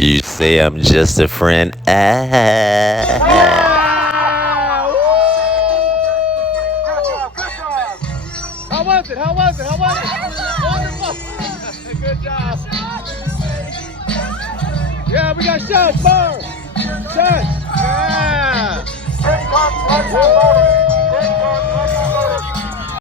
You say I'm just a friend. How was it? How was it? How was it? Wonderful. Good job. Yeah, we got shots, more. Shots. Yeah.